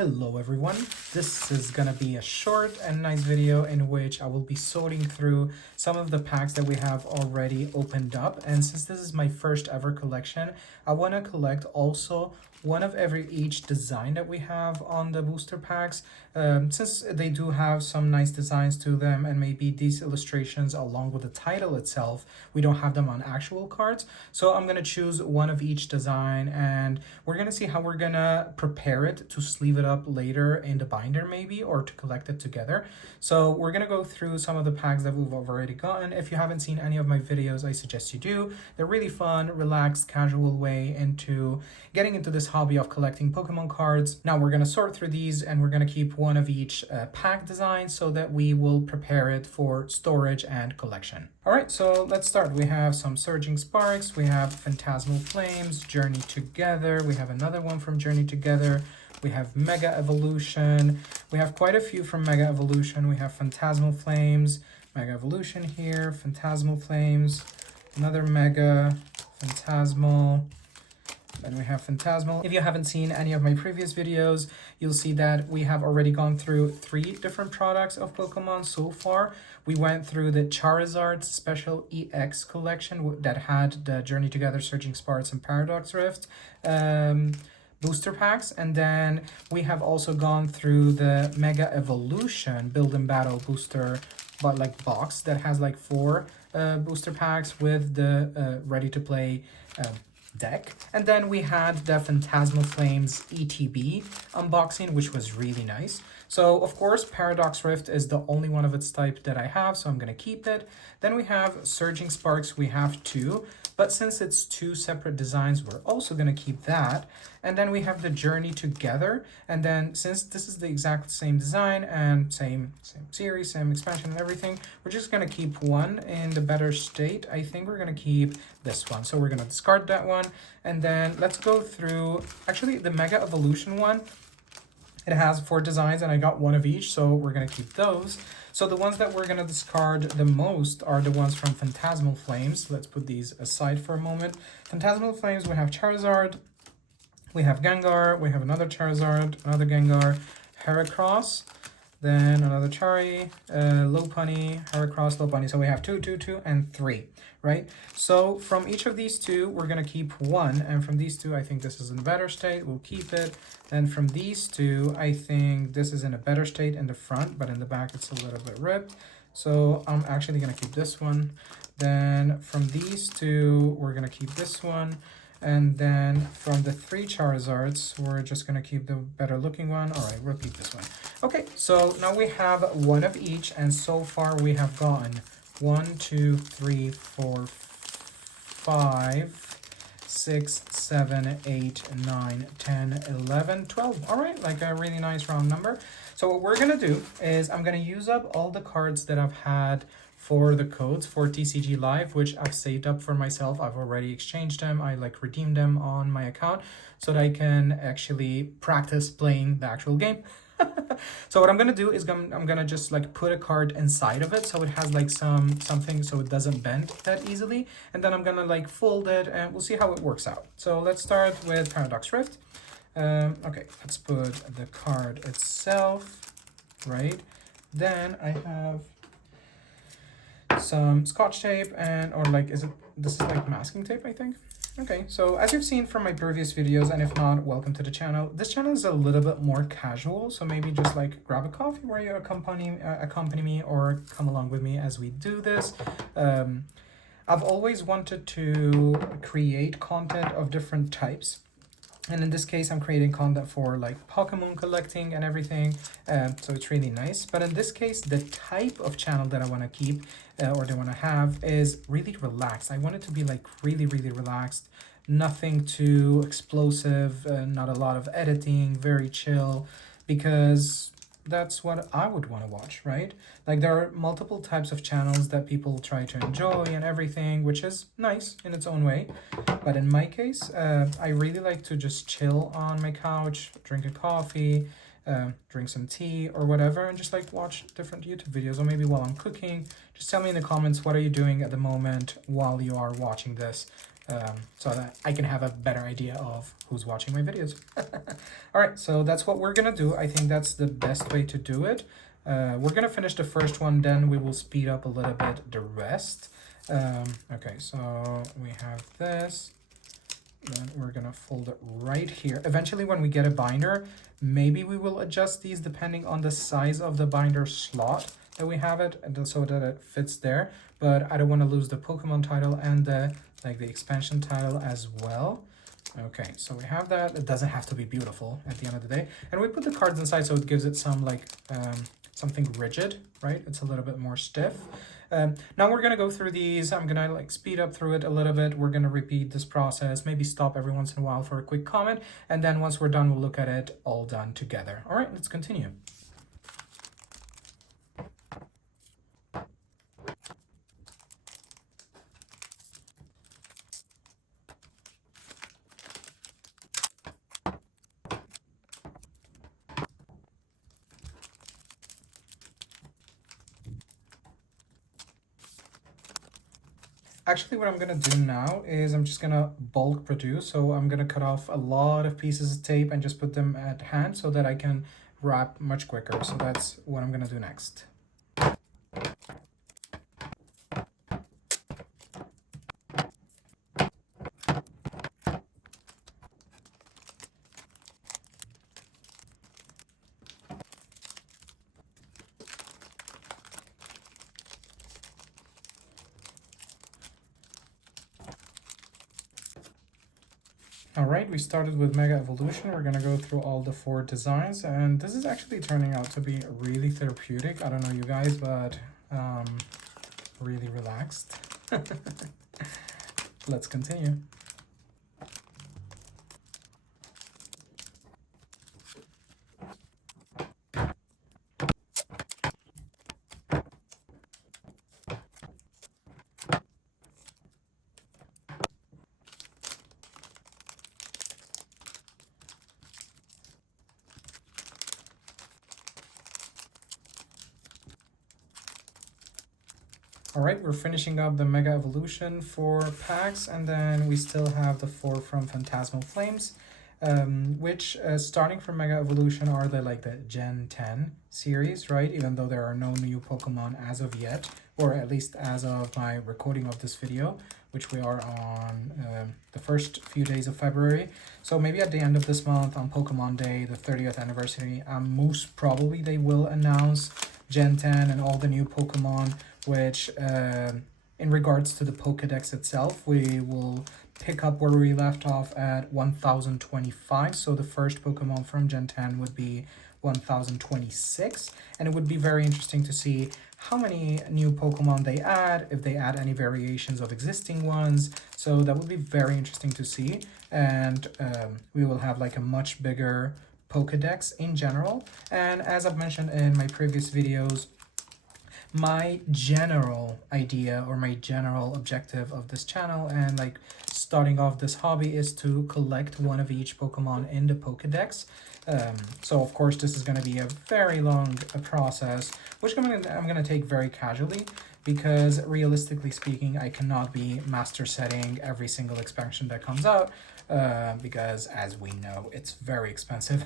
Hello everyone, this is gonna be a short and nice video in which I will be sorting through some of the packs that we have already opened up. And since this is my first ever collection, I want to collect also one of each design that we have on the booster packs, since they do have some nice designs to them, and maybe these illustrations along with the title itself, we don't have them on actual cards. So I'm gonna choose one of each design and we're gonna see how we're gonna prepare it to sleeve it up later in the binder maybe, or to collect it together. So we're gonna go through some of the packs that we've already gotten. If you haven't seen any of my videos, I suggest you do. They're really fun, relaxed, casual way into getting into this hobby of collecting Pokemon cards. Now we're going to sort through these and we're going to keep one of each pack design so that we will prepare it for storage and collection. All right, so let's start. We have some Surging Sparks, we have Phantasmal Flames, Journey Together, we have another one from Journey Together, we have Mega Evolution, we have quite a few from Mega Evolution, we have Phantasmal Flames, Mega Evolution here, Phantasmal Flames, another Mega, Phantasmal, then we have Phantasmal. If you haven't seen any of my previous videos, you'll see that we have already gone through 3 different products of Pokemon so far. We went through the Charizard Special EX collection that had the Journey Together, Surging Sparks, and Paradox Rift booster packs, and then we have also gone through the Mega Evolution Build and Battle booster box that has 4 booster packs with the ready to play deck. And then we had the Phantasmal Flames ETB unboxing, which was really nice. So of course Paradox Rift is the only one of its type that I have, so I'm gonna keep it. Then we have Surging Sparks, we have 2, but since it's 2 separate designs, we're also gonna keep that. And then we have the Journey Together, and then since this is the exact same design and same series, same expansion and everything, we're just gonna keep one in the better state. I think we're gonna keep this one, so we're gonna discard that one. And then let's go through actually the Mega Evolution one. It has 4 designs and I got one of each, so we're gonna keep those. So the ones that we're gonna discard the most are the ones from Phantasmal Flames. Let's put these aside for a moment. Phantasmal Flames, we have Charizard, we have Gengar, we have another Charizard, another Gengar, Heracross, then another Chari, Lopunny, Heracross, Lopunny. So we have 2, 2, 2, and 3, right? So from each of these 2, we're going to keep 1. And from these 2, I think this is in a better state. We'll keep it. Then from these 2, I think this is in a better state in the front, but in the back, it's a little bit ripped. So I'm actually going to keep this one. Then from these 2, we're going to keep this one. And then from the 3 Charizards, we're just going to keep the better looking one. All right, we'll keep this one. Okay, so now we have one of each, and so far we have gotten 1, 2, 3, 4, 5, 6, 7, 8, 9, 10, 11, 12. All right, like a really nice round number. So what we're going to do is I'm going to use up all the cards that I've had for the codes for TCG Live, which I've saved up for myself. I've already exchanged them. I redeemed them on my account so that I can actually practice playing the actual game. So what I'm gonna do is I'm gonna just put a card inside of it so it has something so it doesn't bend that easily, and then I'm gonna fold it and we'll see how it works out. So let's start with Paradox Rift. Okay, let's put the card itself, right? Then I have some Scotch tape this is masking tape, I think. Okay, so as you've seen from my previous videos, and if not, welcome to the channel. This channel is a little bit more casual, so maybe just grab a coffee where you accompany me or come along with me as we do this. I've always wanted to create content of different types. And in this case, I'm creating content for Pokemon collecting and everything, so it's really nice. But in this case, the type of channel that I want to keep or that I want to have is really relaxed. I want it to be really, really relaxed, nothing too explosive, not a lot of editing, very chill, because that's what I would want to watch, right? There are multiple types of channels that people try to enjoy and everything, which is nice in its own way. But in my case, I really like to just chill on my couch, drink a coffee, drink some tea or whatever, and just watch different YouTube videos, or maybe while I'm cooking. Just tell me in the comments, what are you doing at the moment while you are watching this? so that I can have a better idea of who's watching my videos. All right, so that's what we're gonna do. I think that's the best way to do it. We're gonna finish the first one, then we will speed up a little bit the rest. Okay, so we have this. Then we're gonna fold it right here. Eventually, when we get a binder, maybe we will adjust these depending on the size of the binder slot that we have it, and so that it fits there. But I don't want to lose the Pokemon title and the expansion title as well. Okay, so we have that. It doesn't have to be beautiful at the end of the day. And we put the cards inside so it gives it some something rigid, right? It's a little bit more stiff. Now we're gonna go through these. I'm gonna speed up through it a little bit. We're gonna repeat this process, maybe stop every once in a while for a quick comment. And then once we're done, we'll look at it all done together. All right, let's continue. Actually, what I'm gonna do now is I'm just gonna bulk produce. So I'm gonna cut off a lot of pieces of tape and just put them at hand so that I can wrap much quicker. So that's what I'm gonna do next. All right, we started with Mega Evolution. We're gonna go through all the 4 designs, and this is actually turning out to be really therapeutic. I don't know you guys, but really relaxed. Let's continue. All right, we're finishing up the Mega Evolution 4 packs, and then we still have the 4 from Phantasmal Flames, which starting from Mega Evolution are the Gen 10 series, right? Even though there are no new Pokemon as of yet, or at least as of my recording of this video, which we are on the first few days of February. So maybe at the end of this month on Pokemon Day, the 30th anniversary, most probably they will announce Gen 10 and all the new Pokemon, which in regards to the Pokédex itself, we will pick up where we left off at 1025. So the first Pokemon from Gen 10 would be 1026, and it would be very interesting to see how many new Pokemon they add, if they add any variations of existing ones. So that would be very interesting to see, and we will have a much bigger Pokédex in general. And as I've mentioned in my previous videos, my general idea or my general objective of this channel and starting off this hobby is to collect one of each Pokemon in the Pokédex. So of course this is going to be a very long process, which I'm gonna take very casually, because realistically speaking, I cannot be master setting every single expansion that comes out, because as we know, it's very expensive.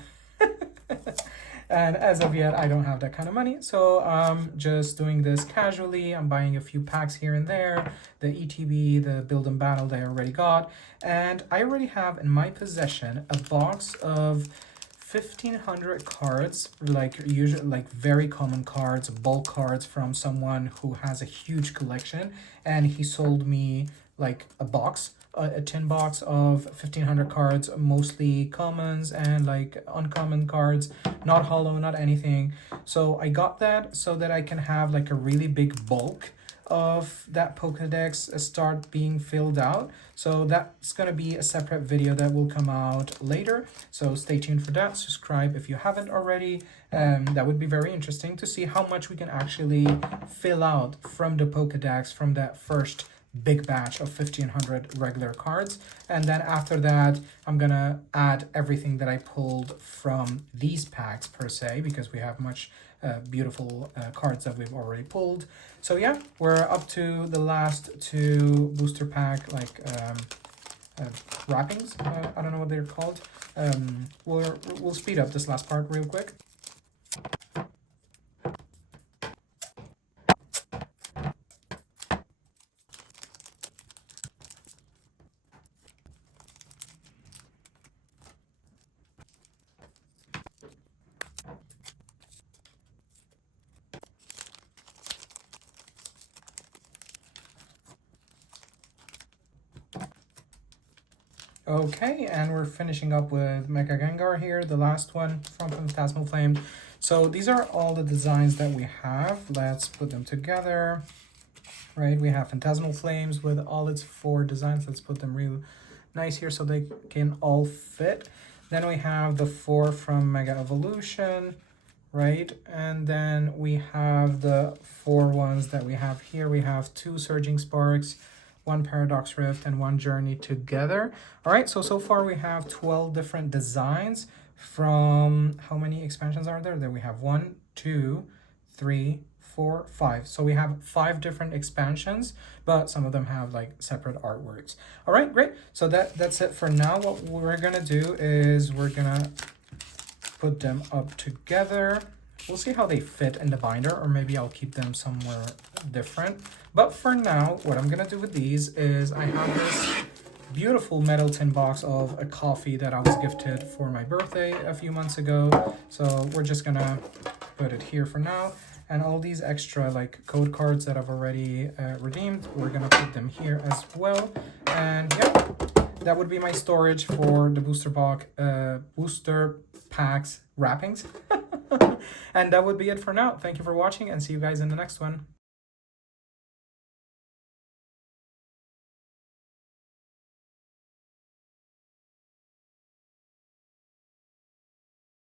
And as of yet, I don't have that kind of money, so I'm just doing this casually. I'm buying a few packs here and there, the ETB, the Build and Battle that I already got, and I already have in my possession a box of 1,500 cards, usually very common cards, bulk cards from someone who has a huge collection, and he sold me a box, a tin box of 1,500 cards, mostly commons and uncommon cards, not hollow, not anything. So I got that so that I can have a really big bulk of that Pokédex start being filled out. So that's going to be a separate video that will come out later, so stay tuned for that. Subscribe if you haven't already. That would be very interesting to see how much we can actually fill out from the Pokédex from that first big batch of 1,500 regular cards. And then after that, I'm gonna add everything that I pulled from these packs per se, because we have much beautiful cards that we've already pulled. So yeah, we're up to the last 2 booster pack wrappings. I don't know what they're called. We'll speed up this last part real quick. Okay, and we're finishing up with Mega Gengar here, the last one from Phantasmal Flame. So these are all the designs that we have. Let's put them together. Right, we have Phantasmal Flames with all its 4 designs. Let's put them real nice here so they can all fit. Then we have the 4 from Mega Evolution, right? And then we have the 4 ones that we have here. We have 2 Surging Sparks, 1 Paradox Rift, and 1 Journey together. All right, so far we have 12 different designs from, how many expansions are there? There we have 1, 2, 3, 4, 5. So we have 5 different expansions, but some of them have like separate artworks. All right, great. So that's it for now. What we're gonna do is we're gonna put them up together. We'll see how they fit in the binder, or maybe I'll keep them somewhere different. But for now, what I'm gonna do with these is I have this beautiful metal tin box of a coffee that I was gifted for my birthday a few months ago. So we're just gonna put it here for now. And all these extra like code cards that I've already redeemed, we're gonna put them here as well. And yeah, that would be my storage for the booster packs wrappings. And that would be it for now. Thank you for watching, and see you guys in the next one.